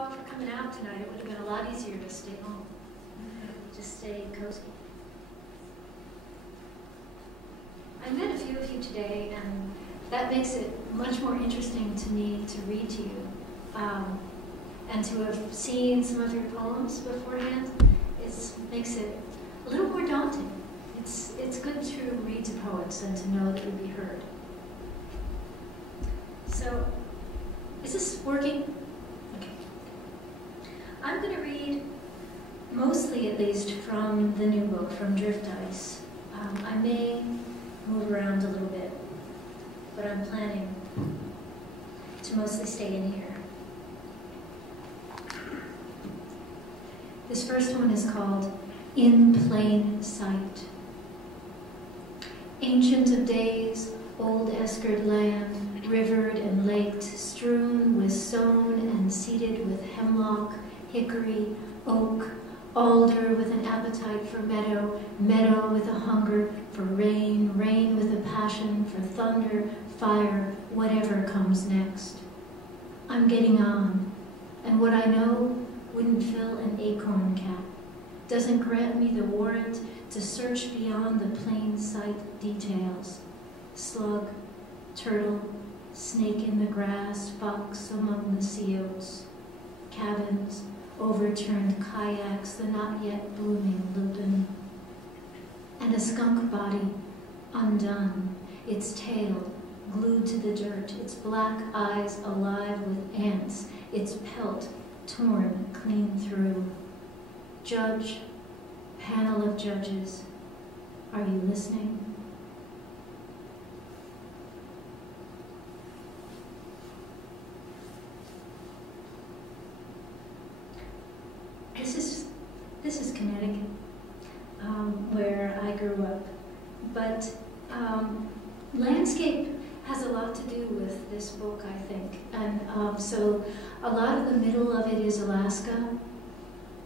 all for coming out tonight. It would have been a lot easier to stay home. Just stay cozy. I met a few of you today, and that makes it much more interesting to me to read to you. And to have seen some of your poems beforehand makes it a little more daunting. It's good to read to poets and to know that you'll be heard. So, is this working? Okay. I'm going to read, mostly at least, from the new book, from Drift Ice. I may move around a little bit, but I'm planning to mostly stay in here. This first one is called In Plain Sight. Ancient of days, old eskered land, rivered and laked, strewn with sown and seeded with hemlock, hickory, oak, alder with an appetite for meadow, meadow with a hunger for rain, rain with a passion for thunder, fire, whatever comes next. I'm getting on, and what I know wouldn't fill an acorn cap, doesn't grant me the warrant to search beyond the plain sight details. Slug, turtle, snake in the grass, fox among the sea oats, cabins, overturned kayaks, the not yet blooming lupin, and a skunk body undone, its tail glued to the dirt, its black eyes alive with ants, its pelt torn clean through. Judge, panel of judges, are you listening? This is Connecticut, where I grew up, but landscape has a lot to do with this book, I think, and so a lot of the middle of it is Alaska,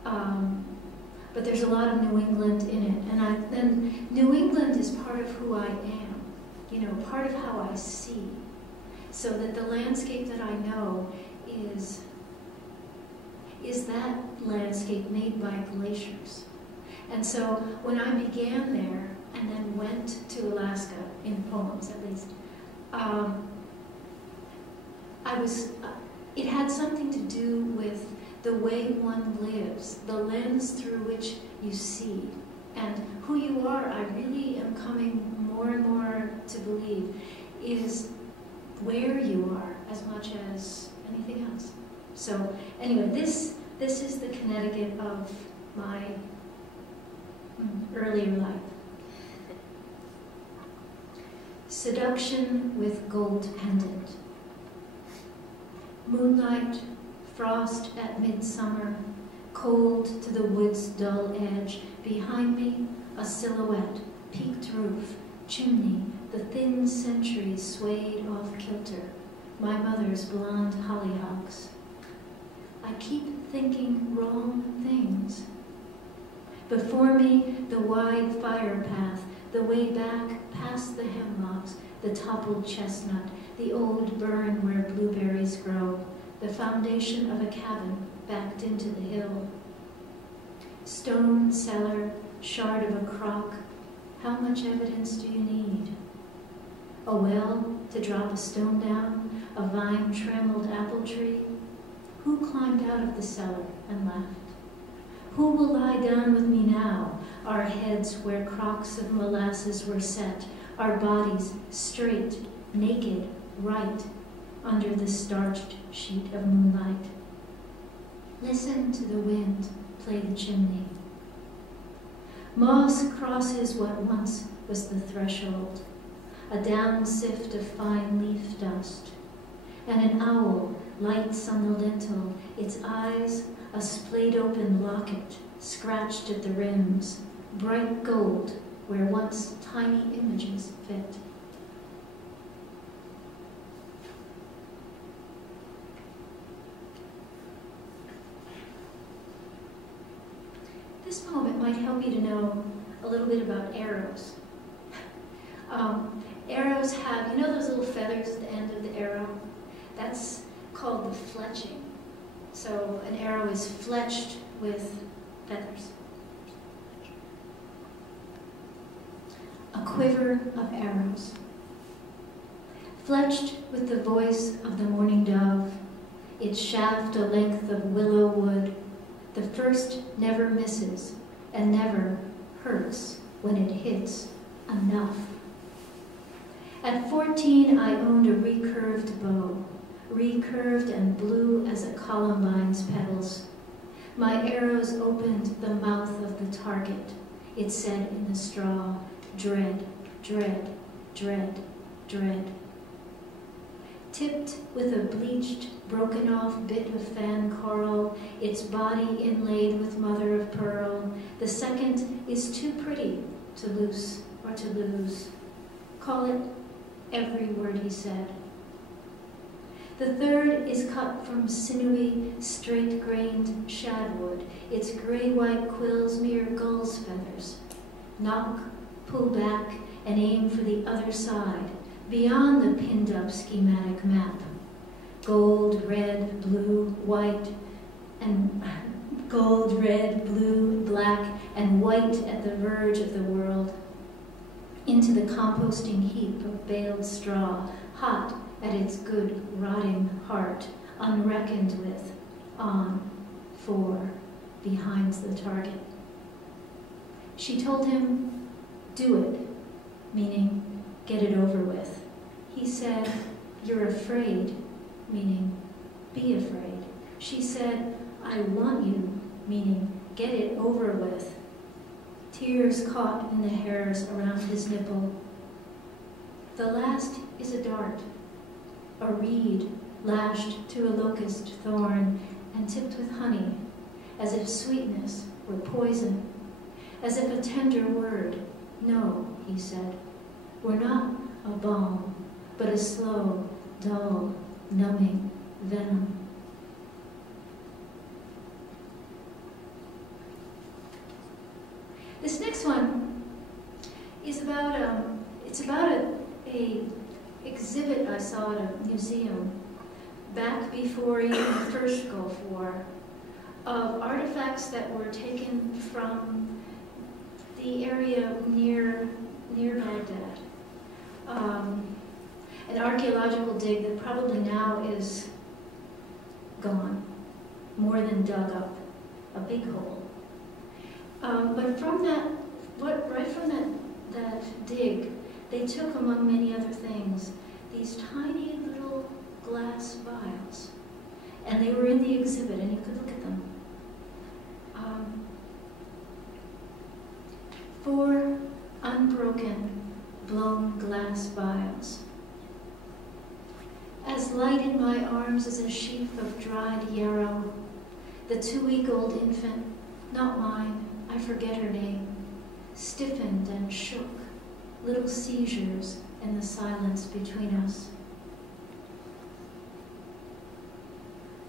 but there's a lot of New England in it, and New England is part of who I am, you know, part of how I see, so that the landscape that I know is that landscape made by glaciers. And so when I began there and then went to Alaska, in poems at least, it had something to do with the way one lives, the lens through which you see. And who you are, I really am coming more and more to believe, is where you are as much as anything else. So anyway, this is the Connecticut of my earlier life. Seduction with gold pendant. Moonlight, frost at midsummer, cold to the wood's dull edge. Behind me, a silhouette, peaked roof, chimney, the thin centuries swayed off kilter. My mother's blonde hollyhocks. I keep thinking wrong things. Before me, the wide fire path, the way back past the hemlocks, the toppled chestnut, the old burn where blueberries grow, the foundation of a cabin backed into the hill. Stone cellar, shard of a crock, how much evidence do you need? A well to drop a stone down, a vine-trammeled apple tree? Who climbed out of the cellar and left? Who will lie down with me now, our heads where crocks of molasses were set, our bodies straight, naked, right, under the starched sheet of moonlight? Listen to the wind play the chimney. Moss crosses what once was the threshold, a down sift of fine leaf dust, and an owl lights on the lintel, its eyes a splayed-open locket, scratched at the rims, bright gold where once tiny images fit. This moment might help you to know a little bit about arrows. Arrows have, you know those little feathers at the end of the arrow? That's called the fletching. So an arrow is fletched with feathers. A quiver of arrows. Fletched with the voice of the mourning dove, its shaft a length of willow wood, the first never misses and never hurts when it hits enough. At 14, I owned a recurved bow, recurved and blue as a columbine's petals. My arrows opened the mouth of the target. It said in the straw, dread, dread, dread, dread. Tipped with a bleached, broken-off bit of fan coral, its body inlaid with mother of pearl, the second is too pretty to loose or to lose. Call it every word he said. The third is cut from sinewy, straight-grained shadwood, its gray-white quills mere gull's feathers. Knock, pull back, and aim for the other side, beyond the pinned-up schematic map. Gold, red, blue, white, and gold, red, blue, black, and white at the verge of the world. Into the composting heap of baled straw, hot at its good rotting heart, unreckoned with, on, for, behind the target. She told him, do it, meaning, get it over with. He said, you're afraid, meaning, be afraid. She said, I want you, meaning, get it over with. Tears caught in the hairs around his nipple. The last is a dart, a reed lashed to a locust thorn and tipped with honey, as if sweetness were poison, as if a tender word. No, he said, we're not a balm, but a slow, dull, numbing venom. This next one is about a exhibit I saw at a museum back before even the first Gulf War of artifacts that were taken from the area near Baghdad. An archaeological dig that probably now is gone, more than dug up, a big hole. But from that, right from that dig, they took, among many other things, these tiny little glass vials. And they were in the exhibit, and you could look at them. 4 unbroken, blown glass vials. As light in my arms as a sheaf of dried yarrow, the 2-week-old infant, not mine, I forget her name, stiffened and shook, little seizures in the silence between us.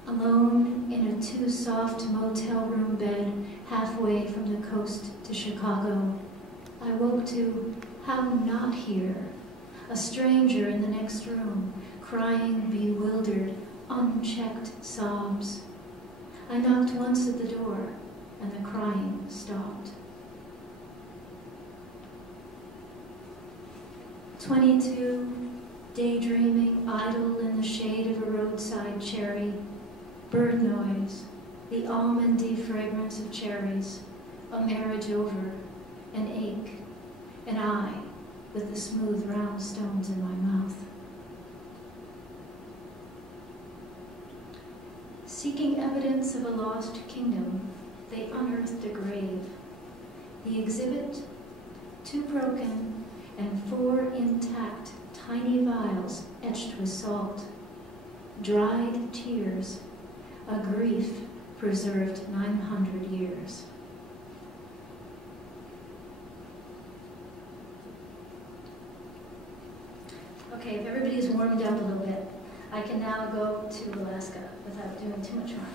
Alone in a too-soft motel room bed halfway from the coast to Chicago, I woke to how not here, a stranger in the next room, crying bewildered, unchecked sobs. I knocked once at the door, and the crying stopped. 22, daydreaming, idle in the shade of a roadside cherry, bird noise, the almondy fragrance of cherries, a marriage over, an ache, and I with the smooth round stones in my mouth. Seeking evidence of a lost kingdom, they unearthed a grave. The exhibit, 2 broken and 4 intact tiny vials etched with salt. Dried tears, a grief preserved 900 years. Okay, if everybody's warmed up a little bit, I can now go to Alaska without doing too much harm.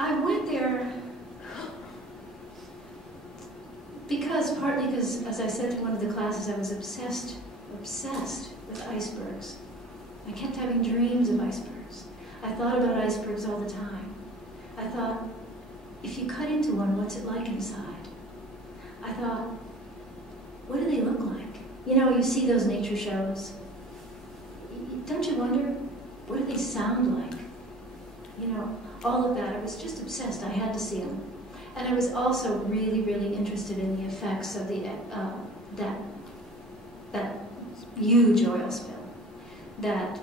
I went there partly because, as I said to one of the classes, I was obsessed with icebergs. I kept having dreams of icebergs. I thought about icebergs all the time. I thought, if you cut into one, what's it like inside? I thought, what do they look like? You know, you see those nature shows. Don't you wonder, what do they sound like? You know, all of that. I was just obsessed. I had to see them. And I was also really, really interested in the effects of the that huge oil spill that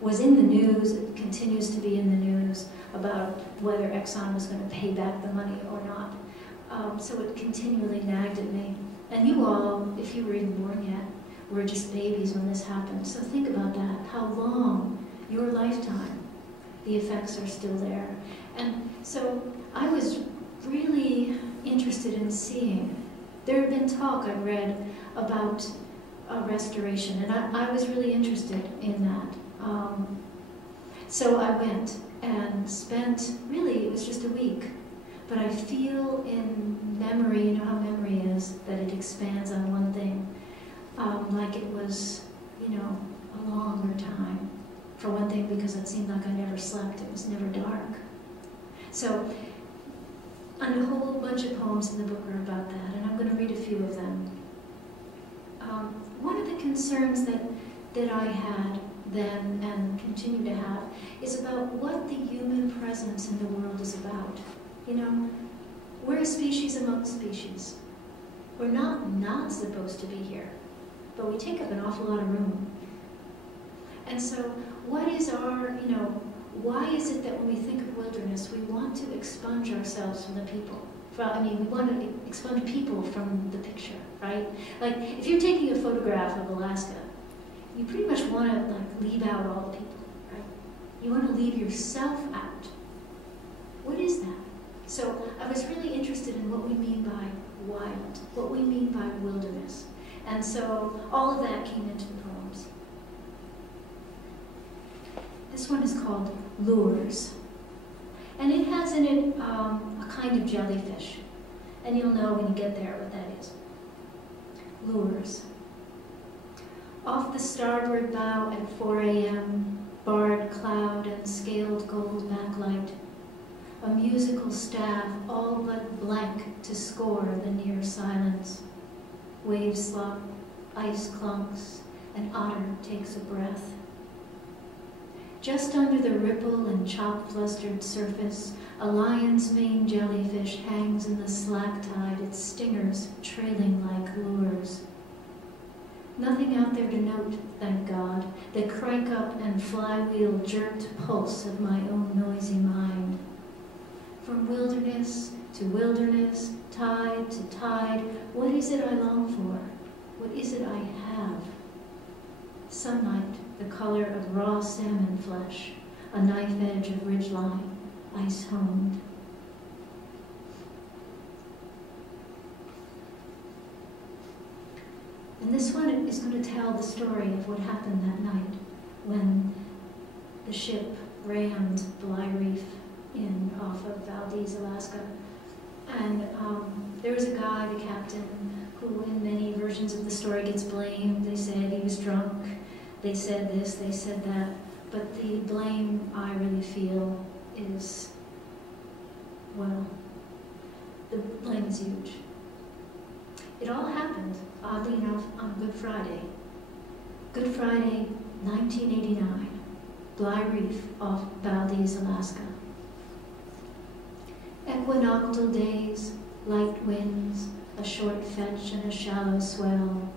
was in the news. It continues to be in the news about whether Exxon was going to pay back the money or not. So it continually nagged at me. And you all, if you were even born yet, were just babies when this happened. So think about that, how long, your lifetime, the effects are still there. And so I was really interested in seeing. There had been talk I read about restoration, and I was really interested in that. So I went and spent, really, it was just a week. But I feel in memory, you know how memory is, that it expands on one thing. Like it was, you know, a longer time. For one thing, because it seemed like I never slept. It was never dark. So, and a whole bunch of poems in the book are about that, and I'm going to read a few of them. One of the concerns that I had then and continue to have is about what the human presence in the world is about. You know, we're a species among species. We're not supposed to be here, but we take up an awful lot of room. And so what is our, you know, why is it that when we think of wilderness, we want to expunge ourselves from the people? I mean, we want to expunge people from the picture, right? Like, if you're taking a photograph of Alaska, you pretty much want to, like, leave out all the people, right? You want to leave yourself out. What is that? So I was really interested in what we mean by wild, what we mean by wilderness. And so all of that came into the poems. This one is called Lures. And it has in it a kind of jellyfish. And you'll know when you get there what that is. Lures. Off the starboard bow at 4 a.m., barred cloud and scaled gold backlight, a musical staff all but blank to score the near silence. Waves slop, ice clunks, an otter takes a breath. Just under the ripple and chalk-flustered surface, a lion's mane jellyfish hangs in the slack tide, its stingers trailing like lures. Nothing out there to note, thank God, the crank-up and flywheel-jerked pulse of my own noisy mind. From wilderness to wilderness, tide to tide, what is it I long for? What is it I have? Sunlight, the color of raw salmon flesh, a knife edge of ridgeline, ice-honed. And this one is going to tell the story of what happened that night when the ship rammed Bly Reef in off of Valdez, Alaska. And there was a guy, the captain, who in many versions of the story gets blamed. They said he was drunk. They said this, they said that. But the blame I really feel is, well, the blame is huge. It all happened, oddly enough, on Good Friday. Good Friday, 1989, Bly Reef off Valdez, Alaska. Equinoctial days, light winds, a short fetch and a shallow swell.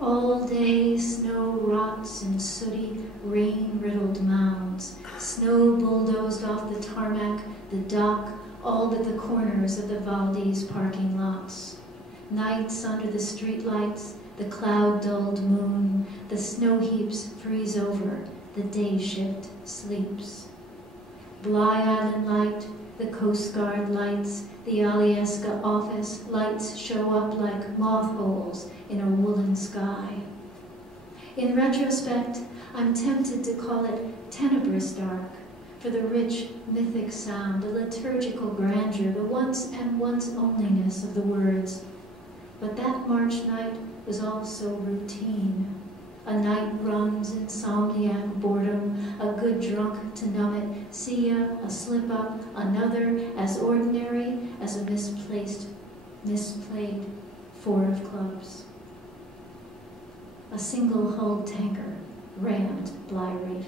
All day snow rots in sooty, rain-riddled mounds. Snow bulldozed off the tarmac, the dock, all but the corners of the Valdez parking lots. Nights under the streetlights, the cloud-dulled moon, the snow heaps freeze over, the day shift sleeps. Bly Island light, the Coast Guard lights, the Alyeska office lights show up like moth holes in a woolen sky. In retrospect, I'm tempted to call it tenebrous dark, for the rich, mythic sound, the liturgical grandeur, the once and once onlyness of the words. But that March night was also routine, A night runs insomniac boredom, a good drunk to numb it, see a slip-up, another as ordinary as a misplayed four of clubs. A single-hulled tanker rammed Bly Reef.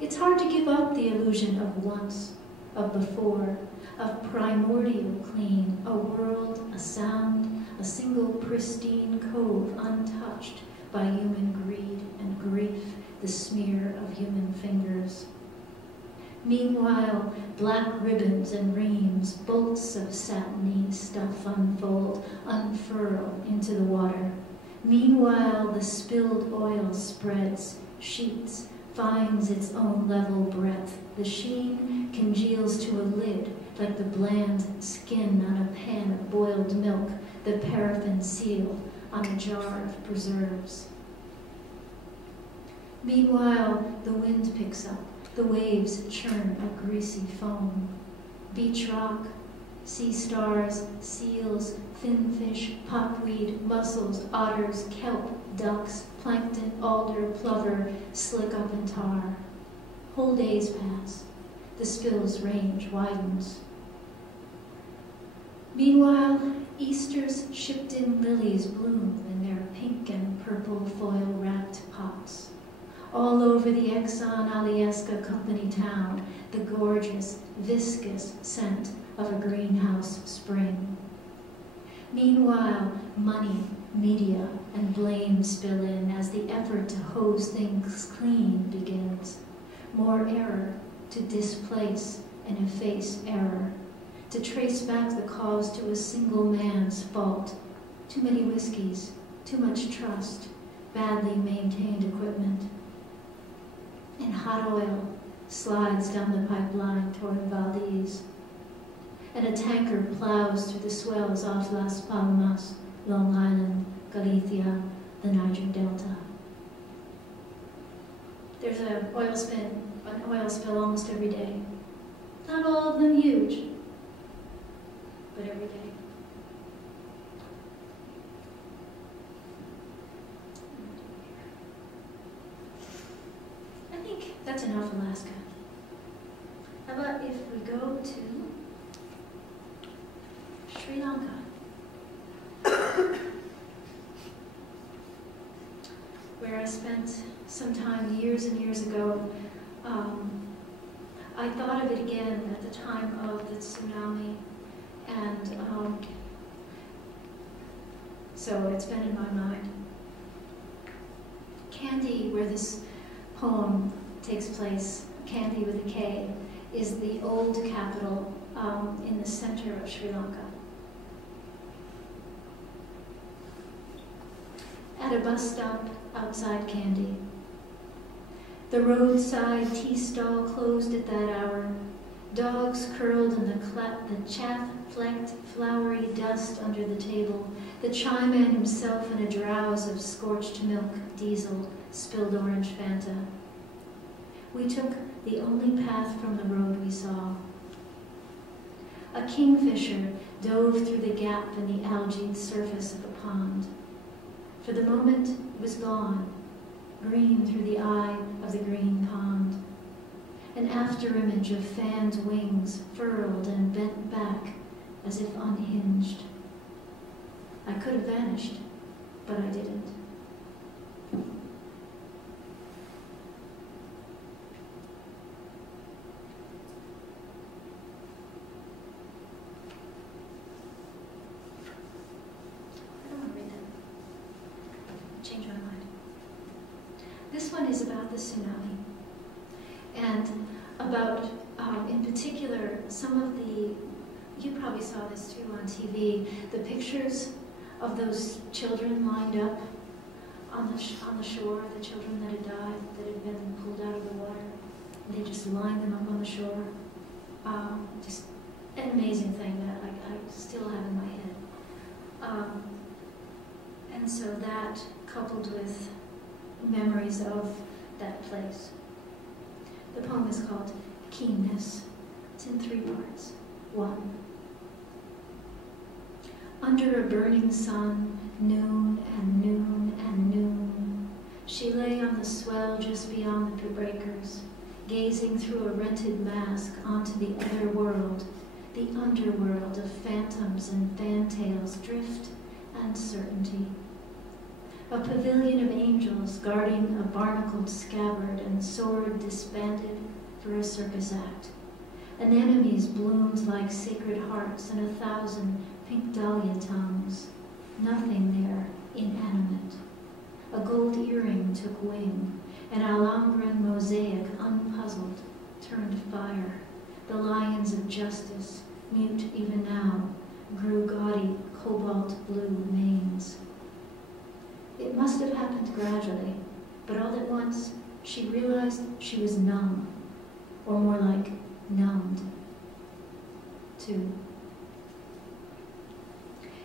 It's hard to give up the illusion of once, of before, of primordial clean, a world, a sound, a single pristine cove untouched by human greed and grief, the smear of human fingers. Meanwhile, black ribbons and reams, bolts of satiny stuff unfold, unfurl into the water. Meanwhile, the spilled oil spreads, sheets, finds its own level breadth. The sheen congeals to a lid, like the bland skin on a pan of boiled milk, the paraffin seal on a jar of preserves. Meanwhile, the wind picks up, the waves churn a greasy foam. Beach rock, sea stars, seals, finfish, popweed, mussels, otters, kelp, ducks, plankton, alder, plover, slick up in tar. Whole days pass. The spill's range widens. Meanwhile, Easter's shipped-in lilies bloom in their pink and purple foil-wrapped pots. All over the Exxon-Valdez company town, the gorgeous, viscous scent of a greenhouse spring. Meanwhile, money, media, and blame spill in as the effort to hose things clean begins. More error to displace and efface error, to trace back the cause to a single man's fault. Too many whiskeys, too much trust, badly maintained equipment. And hot oil slides down the pipeline toward Valdez. And a tanker plows through the swells off Las Palmas, Long Island, Galicia, the Niger Delta. There's an oil spill almost every day. Not all of them huge, but every day. I think that's enough Alaska. How about if we go to Sri Lanka? Where I spent some time years and years ago. I thought of it again at the time of the tsunami, and so it's been in my mind. Kandy, where this poem takes place, Kandy with a K, is the old capital in the center of Sri Lanka. At a bus stop outside Kandy, the roadside tea stall closed at that hour. Dogs curled in the chaff-flecked, flowery dust under the table. The chime-man himself in a drowse of scorched milk, diesel, spilled orange Fanta. We took the only path from the road we saw. A kingfisher dove through the gap in the algae surface of the pond. For the moment, it was gone, green through the eye of the green pond. An afterimage of fanned wings furled and bent back as if unhinged. I could have vanished, but I didn't. I don't want to read that. Change my mind. This one is about the tsunami, and about, in particular, some of the, you probably saw this too on TV, the pictures of those children lined up on the shore, the children that had died, that had been pulled out of the water. And they just lined them up on the shore. Just an amazing thing that I still have in my head. And so that, coupled with memories of that place. The poem is called Keenness. It's in 3 parts. 1. Under a burning sun, noon and noon and noon. She lay on the swell just beyond the breakers, gazing through a rented mask onto the other world, the underworld of phantoms and fantails, drift and certainty. A pavilion of angels guarding a barnacled scabbard and sword disbanded for a circus act. Anemones bloomed like sacred hearts and 1,000 pink dahlia tongues. Nothing there inanimate. A gold earring took wing. An Alhambran mosaic, unpuzzled, turned fire. The lions of justice, mute even now, grew gaudy cobalt blue manes. It must have happened gradually, but all at once she realized she was numb, or more like numbed, too.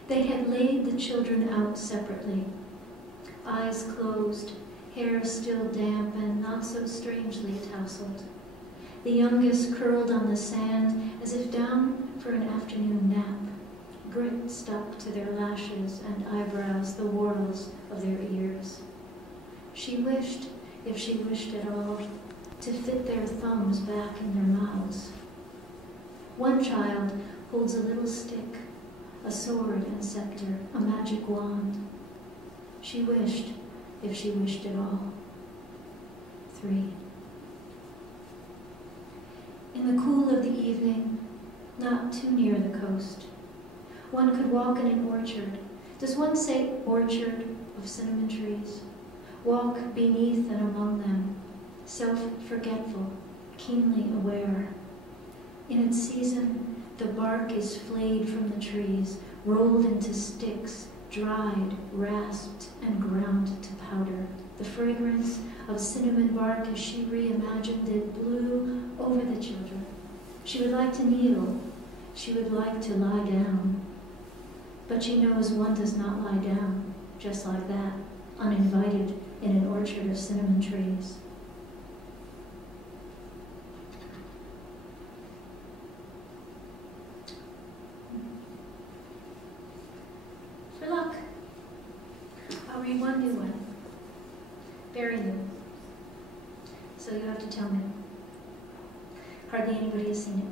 They had laid the children out separately, eyes closed, hair still damp and not so strangely tousled. The youngest curled on the sand as if down for an afternoon nap. Grit stuck to their lashes and eyebrows, the whorls of their ears. She wished, if she wished at all, to fit their thumbs back in their mouths. One child holds a little stick, a sword and scepter, a magic wand. She wished, if she wished at all. 3. In the cool of the evening, not too near the coast, one could walk in an orchard. Does one say orchard of cinnamon trees? Walk beneath and among them, self-forgetful, keenly aware. In its season, the bark is flayed from the trees, rolled into sticks, dried, rasped, and ground to powder. The fragrance of cinnamon bark as she reimagined it blew over the children. She would like to kneel. She would like to lie down. But she knows one does not lie down, just like that, uninvited in an orchard of cinnamon trees. For luck, I'll read one new one. Very new. So you have to tell me. Hardly anybody has seen it.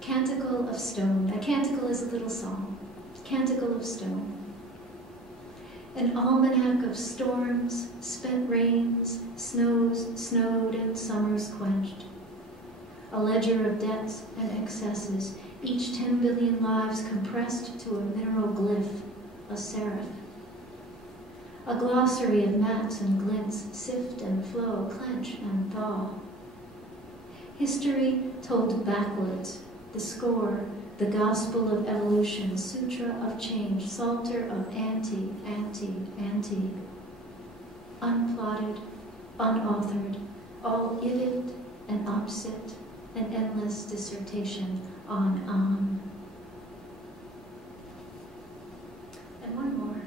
Canticle of Stone. A canticle is a little song. Canticle of Stone. An almanac of storms, spent rains, snows snowed and summers quenched. A ledger of debts and excesses, each 10 billion lives compressed to a mineral glyph, a serif. A glossary of mats and glints, sift and flow, clench and thaw. History told backwards, the score, the gospel of evolution, sutra of change, psalter of anti, anti, anti. Unplotted, unauthored, all idiot and opposite, an endless dissertation on. And one more.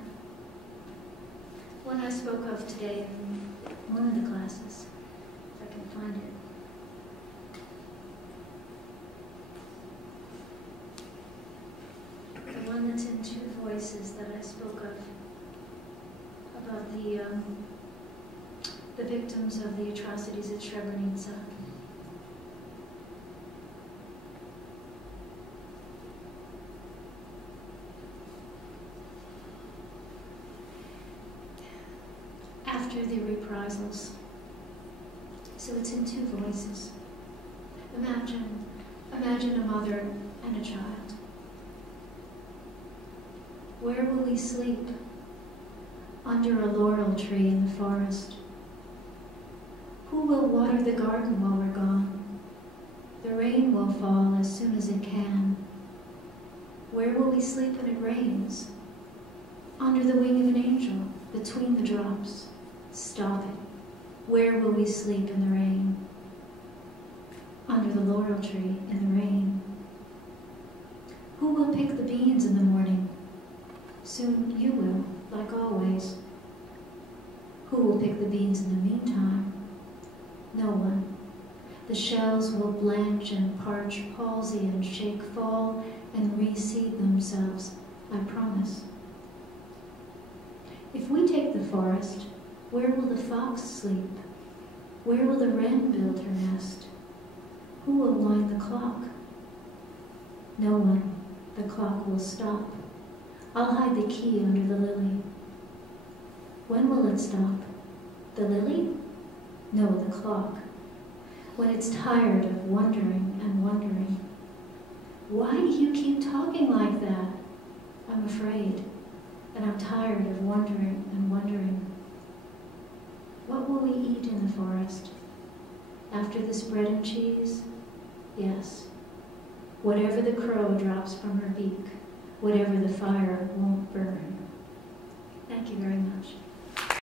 One I spoke of today in one of the classes, if I can find it. The one that's in 2 voices that I spoke of, about the victims of the atrocities at Srebrenica. After the reprisals. So it's in 2 voices. Imagine a mother and a child. Where will we sleep? Under a laurel tree in the forest. Who will water the garden while we're gone? The rain will fall as soon as it can. Where will we sleep when it rains? Under the wing of an angel, between the drops. Stop it. Where will we sleep in the rain? Under the laurel tree in the rain. Who will pick the beans in the morning? Soon you will, like always. Who will pick the beans in the meantime? No one. The shells will blanch and parch, palsy and shake, fall and reseed themselves, I promise. If we take the forest, where will the fox sleep? Where will the wren build her nest? Who will wind the clock? No one. The clock will stop. I'll hide the key under the lily. When will it stop? The lily? No, the clock. When it's tired of wondering and wondering. Why do you keep talking like that? I'm afraid, and I'm tired of wondering and wondering. What will we eat in the forest? After this bread and cheese? Yes. Whatever the crow drops from her beak, whatever the fire won't burn. Thank you very much.